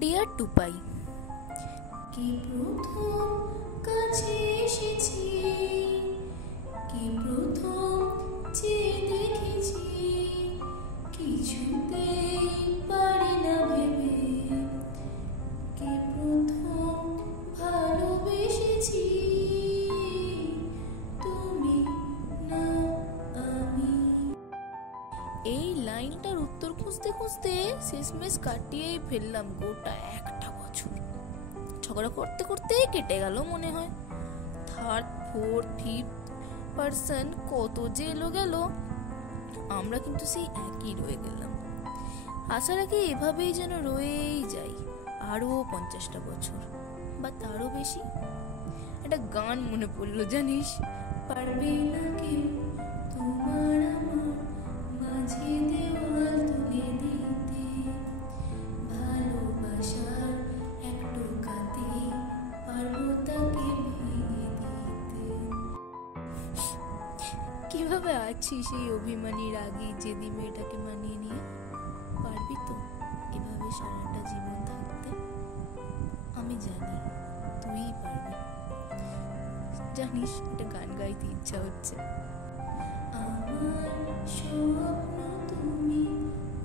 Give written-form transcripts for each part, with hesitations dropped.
Deer টুপাই, কি প্রথম কাছে এসেছি, কি প্রথম চেয়ে দেখেছি, কিছুতেই পারি না ভেবে, কি প্রথম ভালোবেসেছি, তুমি না আমি। এই লাইনটার উত্তর খুঁজতে খুঁজতে শেষমেশ কাটিয়েই ফেললাম গোটা একটা বছর। ঝগড়া করতে করতে কেটে গেল মনে হয়। থার্ড ফোর্থ ফিফথ পার্সন কত যে এলো গেল, আমরা কিন্তু সেই একই রয়ে গেলাম। আশা রাখি এভাবেই যেন রয়েই যাই আরো 50টা বছর বা তারও বেশি। একটা গান মনে পড়লো জানিস, পারবে না কেউ তোমার আমার মাঝে দেওয়াল তুলে দিতে, ভালোবাসার এক টোকাতে পারবো তাকে ভেঙে দিতে। কিভাবে আছিস এই অভিমানী রাগী জেদি মেয়েটাকে মানিয়ে নিয়ে? পারবি তো এভাবে সারাটা জীবন থাকতে? আমি জানি তুই পারবি। জানিস একটা গান গাইতে ইচ্ছা হচ্ছে। আমার স্বপ্ন তুমি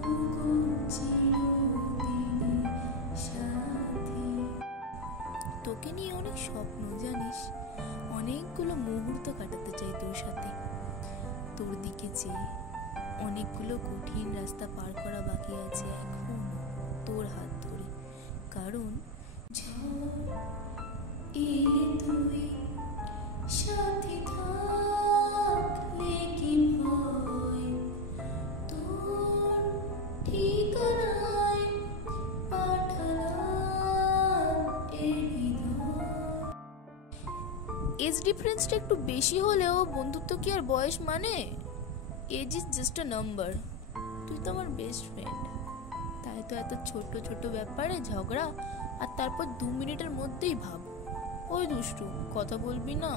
ওগো চিরদিনই সাথী। তোকে নিয়ে অনেক স্বপ্ন জানিস, অনেকগুলো মুহূর্ত কাটাতে চাই তোর সাথে। তোর দিকে চেয়ে অনেকগুলো কঠিন রাস্তা পার করা বাকি আছে এখন তোর হাত ধরে। কারণ ঝড় এলে তুই সাথে থাকলে কি ভয়, তোর ঠিকানায় পাঠালাম এই হৃদয়। এজ ডিফারেন্সটা একটু বেশি হলেও বন্ধুত্ব কি আর বয়স মানে? Age is just a number. তুই তো আমার বেস্ট ফ্রেন্ড, তাই তো এত ছোট ছোট ব্যাপারে ঝগড়া, আর তারপর 2 মিনিটের মধ্যেই ভাব। ওই দুষ্টু কথা বলবি না,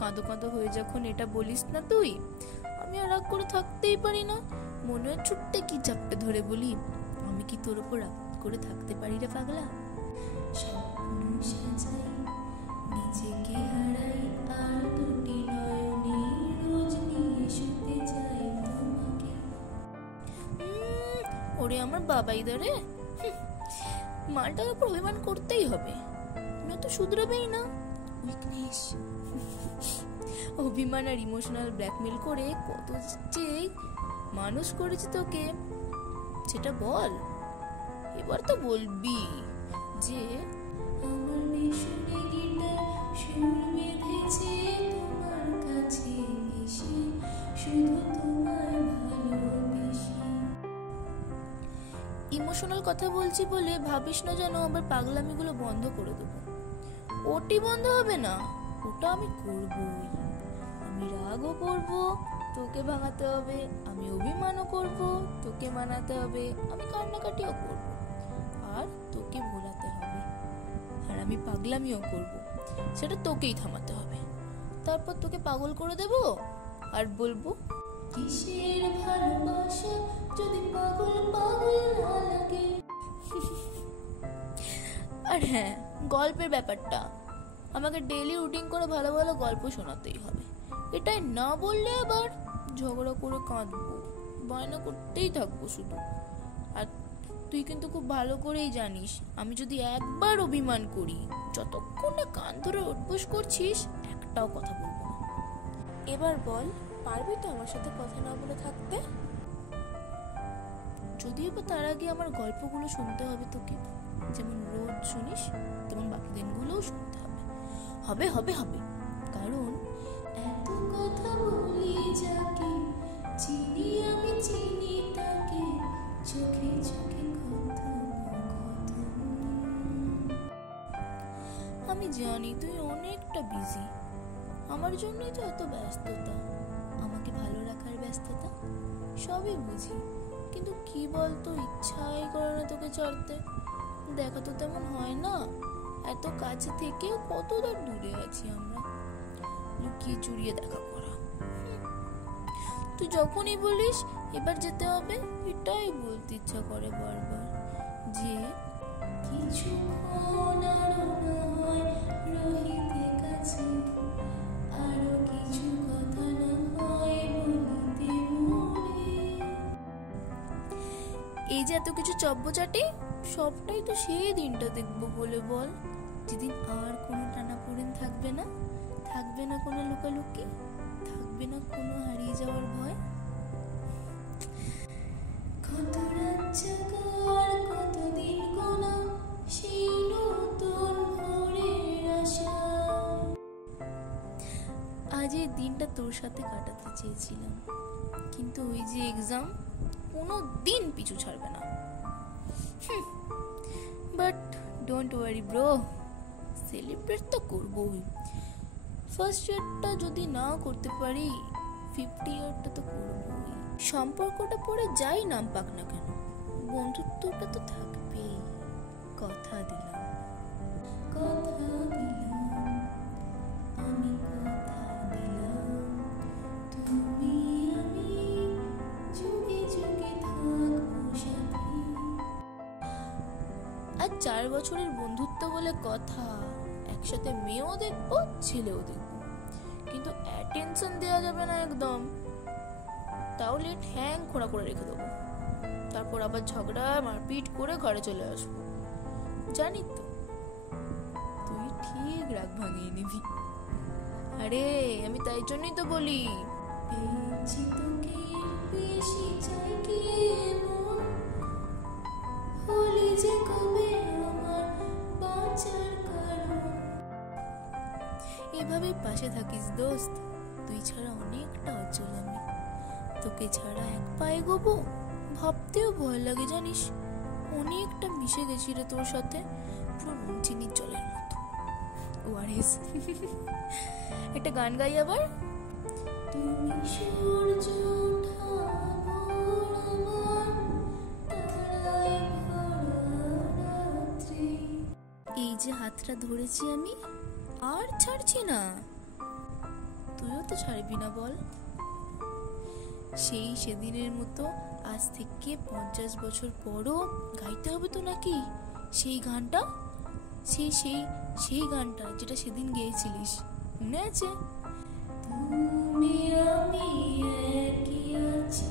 কাঁদো কাঁদো হয়ে যখন এটা বলিস না তুই, আমি আর রাগ করে থাকতেই পারি না। মনে হয় ছুট্টে কি চাপটে ধরে বলি, আমি কি তোর উপর রাগ করে থাকতে পারি রে পাগলা? স্বপ্ন সাজাই নিজেকে হারাই আর দুটি নয়নে রোজ নিয়ে শুতে যাই তোমাকে। ওরে আমার বাবাই ধরে, মালটার উপর অভিমান করতেই হবে, নয়তো শুধরাবেই না। উইকনেস। অভিমান আর ইমোশনাল ব্ল্যাকমেল করে কত যে মানুষ করেছে তোকে, সেটা বল। এবার তো বলবি যে আমার বেসুরে গিটার সুর বেঁধেছে তোমার কাছে এসে, শুধু তোমায় ভালোবেসে। ইমোশনাল কথা বলছি বলে ভাবিস না যেন আবার পাগলামিগুলো বন্ধ করে দেবো। ওটি বন্ধ হবে না, ওটা আমি করবই। আমি রাগও করব, তোকে ভাঙাতে হবে। আমি অভিমানও করব, তোকে মানাতে হবে। আমি কান্নাকাটিও করব, আর তোকে ভোলাতে হবে। আর আমি পাগলামিও করব, সেটা তোকেই থামাতে হবে। তারপর তোকে পাগল করে দেব আর বলবো, কিসের ভালোবাসা যদি পাগল পাগল না লাগে। আর হ্যাঁ, গল্পের ব্যাপারটা আমাকে ডেইলি রুটিন করে ভালো ভালো গল্প শোনাতেই হবে। এটাই না বললে আবার ঝগড়া করে কাঁদবো, বায়না করতেই থাকবো শুধু। আর তুই কিন্তু খুব ভালো করেই জানিস, আমি যদি একবার অভিমান করি, যতক্ষণ না কান ধরে উঠবোস করছিস, একটাও কথা বলবো না। এবার বল, পারবি তো আমার সাথে কথা না বলে থাকতে? যদিও বা তার আগে আমার গল্পগুলো শুনতে হবে তোকে, যেমন রোজ শুনিস তেমন বাকি দিনগুলোও শুনতে হবে। হবে হবে হবে, কারণ এত কথা বলি যাকে চিনি আমি চিনি তাকে, চোখে চোখে কথা। আমি জানি তুই অনেকটা বিজি, আমার জন্যই তো এত ব্যস্ততা, আমাকে ভালো রাখার ব্যস্ততা, সবই বুঝি। কিন্তু কি বলতো, ইচ্ছাই করে না তোকে ছাড়তে। দেখা তো তেমন হয় না, এত কাছে থেকেও কতটা দূরে আছি আমরা, লুকিয়ে চুরিয়ে দেখা করা। তুই যখনই বলিস এবার যেতে হবে, এটাই বলতে ইচ্ছা করে বারবার যে কিছুক্ষণ আরো না হয় রহিতে কাছে, আরো কিছু কথা না হয় বলিতে মোরে। এই যে এত কিছু চব্বচাটি, সবটাই তো সেই দিনটা দেখবো বলে বল, যেদিন আর কোনো টানাপোড়েন থাকবে না, থাকবে না কোনো লুকালুকি, থাকবে না কোনো হারিয়ে যাওয়ার ভয়। কত রাত জাগার কতদিন গোনা সেই নতুন ভোরের আশা। আজ এই দিনটা তোর সাথে কাটাতে চেয়েছিলাম, কিন্তু ওই যে এক্সাম কোনো দিন পিছু ছাড়বে না। But don't worry bro, celebrate তো করবোই। ফার্স্ট ইয়ারটা যদি না করতে পারি, 50 ইয়ারটা তো করবোই। সম্পর্কটা পড়ে যাই নাম পাক না কেন, বন্ধুত্বটা তো থাকবেই। কথা দিলাম, কথা দিলাম, আমি কথা দিলাম, তুমি আমি যুগে যুগে থাকবো সাথী। আর 4 বছরের বন্ধুত্ব বলে কথা, একসাথে মেয়েও দেখবো ছেলেও দেখবো, কিন্তু অ্যাটেনশন দেওয়া যাবে না একদম, তাহলে ঠ্যাং খোঁড়া করে রেখে দেবো। তারপর আবার ঝগড়া মারপিট করে ঘরে চলে আসবো। জানি তো তুই ঠিক রাগ ভাঙিয়ে নিবি। আরে আমি তাই জন্যই তো বলি, পেয়েছি তোকে বেশি চাই কি এমন, হলি যে কবে আমার বাঁচার কারণ। এভাবেই পাশে থাকিস দোস্ত, তুই ছাড়া অনেকটা অচল আমি। তোকে ছাড়া এক পায়ে গোবো ভাবতেও ভয় লাগে জানিস। অনেকটা মিশে গেছি রে তোর সাথে, পুরো নুন চিনির জলের মতো। ওয়ারিস একটা গান গাই আবার। তুমি সূর্য ওঠা ভোর আমার, তারায় ভরা রাত্রি। এই যে হাতটা ধরেছি আমি, আর ছাড়ছি না, তুইও তো ছাড়বি না বল। সেই সেদিনের মতো আজ থেকে 50 বছর পরও গাইতে হবে তো নাকি সেই গানটা, সেই সেই সেই গানটা যেটা সেদিন গেয়েছিলিস, মনে আছে? তুমি আমি একই আছি